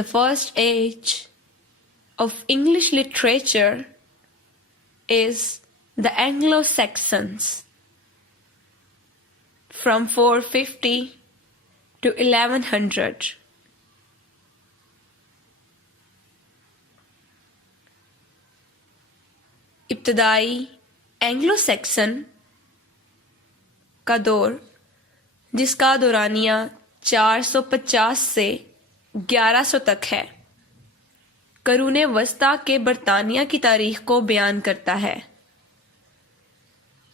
The first age of English literature is the Anglo-Saxons, from 450 to 1100. ابتدائی Anglo Saxon کا دور، جس کا دورانیہ 450 سے 1100 تک ہے، قرون وسطیٰ کے برطانیہ کی تاریخ کو بیان کرتا ہے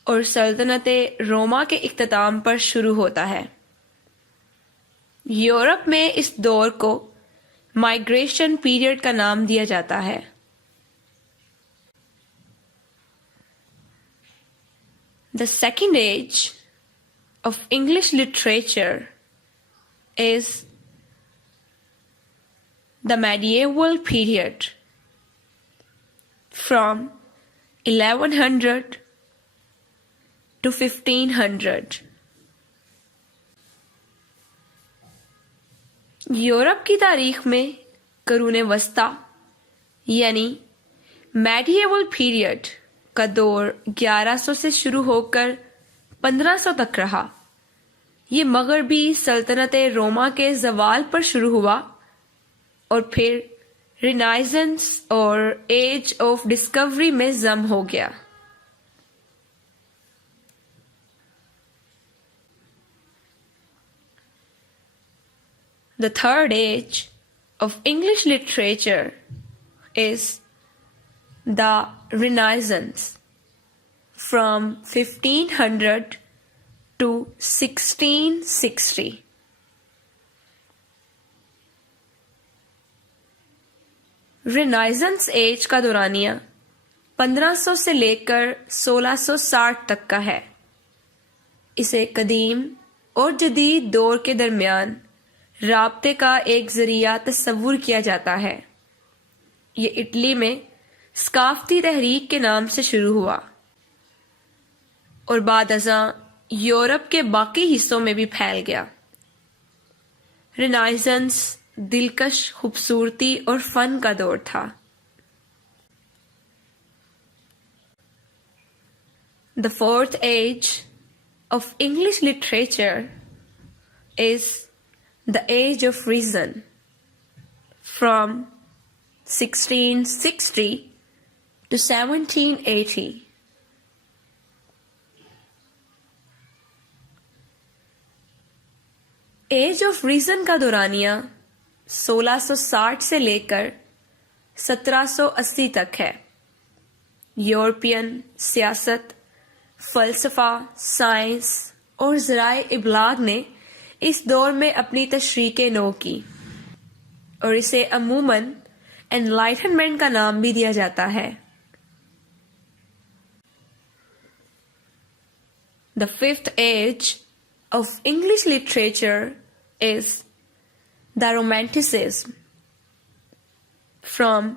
اور سلطنت روما کے اختتام پر شروع ہوتا ہے۔ یورپ میں اس دور کو مائیگریشن پیریڈ کا نام دیا جاتا ہے۔ The second age of English literature is the medieval period, from 1100 to 1500. Europe کی تاریخ میں قرون وسطیٰ یعنی میڈیول پیریڈ کا دور 1100 سے شروع ہو کر 1500 تک رہا۔ یہ مغربی سلطنت روما کے زوال پر شروع ہوا اور پھر رینائزنس اور ایج آف ڈسکوری میں ضم ہو گیا۔ The third age of English literature is the Renaissance, from 1500 to 1660. رینائزنس age کا دورانیہ 1500 سے لے کر 1660 تک کا ہے۔ اسے قدیم اور جدید دور کے درمیان رابطے کا ایک ذریعہ تصور کیا جاتا ہے۔ یہ اٹلی میں ثقافتی تحریک کے نام سے شروع ہوا اور بعد ازاں یورپ کے باقی حصوں میں بھی پھیل گیا۔ رینائزنس دلکش خوبصورتی اور فن کا دور تھا۔ The fourth age of English literature is the age of reason, from 1660 to 1780. Age of reason کا دورانیہ 1660 سے لے کر 1780 تک ہے۔ یورپین سیاست، فلسفہ، سائنس اور ذرائع ابلاغ نے اس دور میں اپنی تشریح نو کی اور اسے عموماً انلائٹنمنٹ کا نام بھی دیا جاتا ہے۔ The fifth age of English literature is the Romanticism, from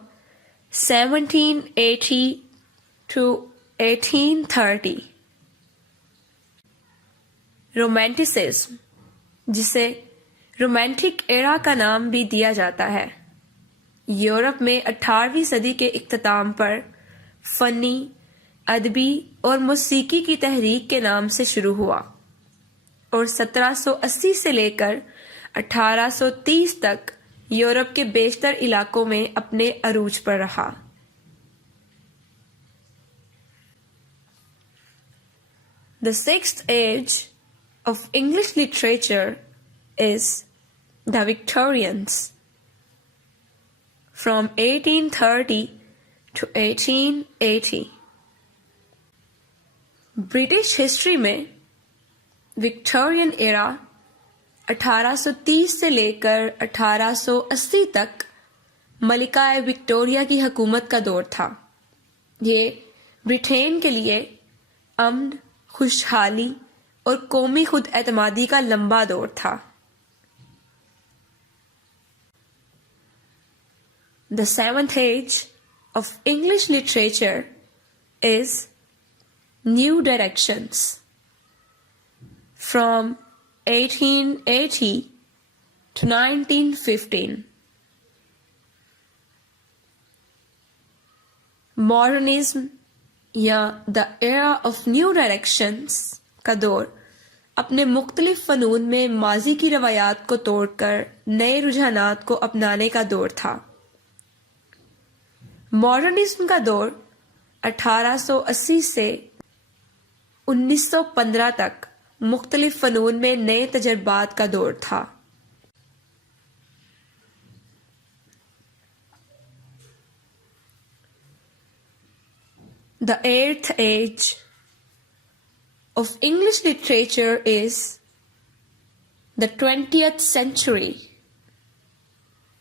1780 to 1830. Romanticism, جسے رومانٹک ایرا کا نام بھی دیا جاتا ہے، یورپ میں 18ویں صدی کے اختتام پر فنی، ادبی اور موسیقی کی تحریک کے نام سے شروع ہوا اور 1780 سے لے کر 1830 تک یورپ کے بیشتر علاقوں میں اپنے عروج پر رہا۔ The sixth age of English literature is the Victorians, from 1830 to 1880. British history میں وکٹورین ایرا 1830 سے لے کر 1880 تک ملکہ وکٹوریہ کی حکومت کا دور تھا۔ یہ برٹین کے لیے امن، خوشحالی اور قومی خود اعتمادی کا لمبا دور تھا۔ The seventh age of English literature is New Directions, from 1880 to 1915. Modernism یا دا ایرا آف نیو ڈائریکشنز کا دور اپنے مختلف فنون میں ماضی کی روایات کو توڑ کر نئے رجحانات کو اپنانے کا دور تھا۔ ماڈرنزم کا دور 1880 سے 1915 تک مختلف فنون میں نئے تجربات کا دور تھا۔ The eighth age of English literature is the 20th century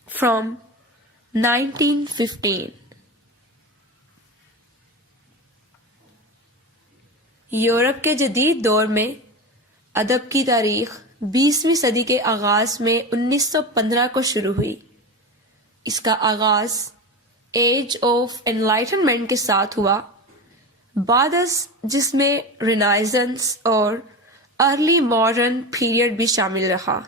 from 1915. Europe کے جدید دور میں ادب کی تاریخ 20ویں صدی کے آغاز میں 1915 کو شروع ہوئی۔ اس کا آغاز ایج آف انلائٹنمنٹ کے ساتھ ہوا، بعد از جس میں رینائزنس اور ارلی ماڈرن پیریڈ بھی شامل رہا۔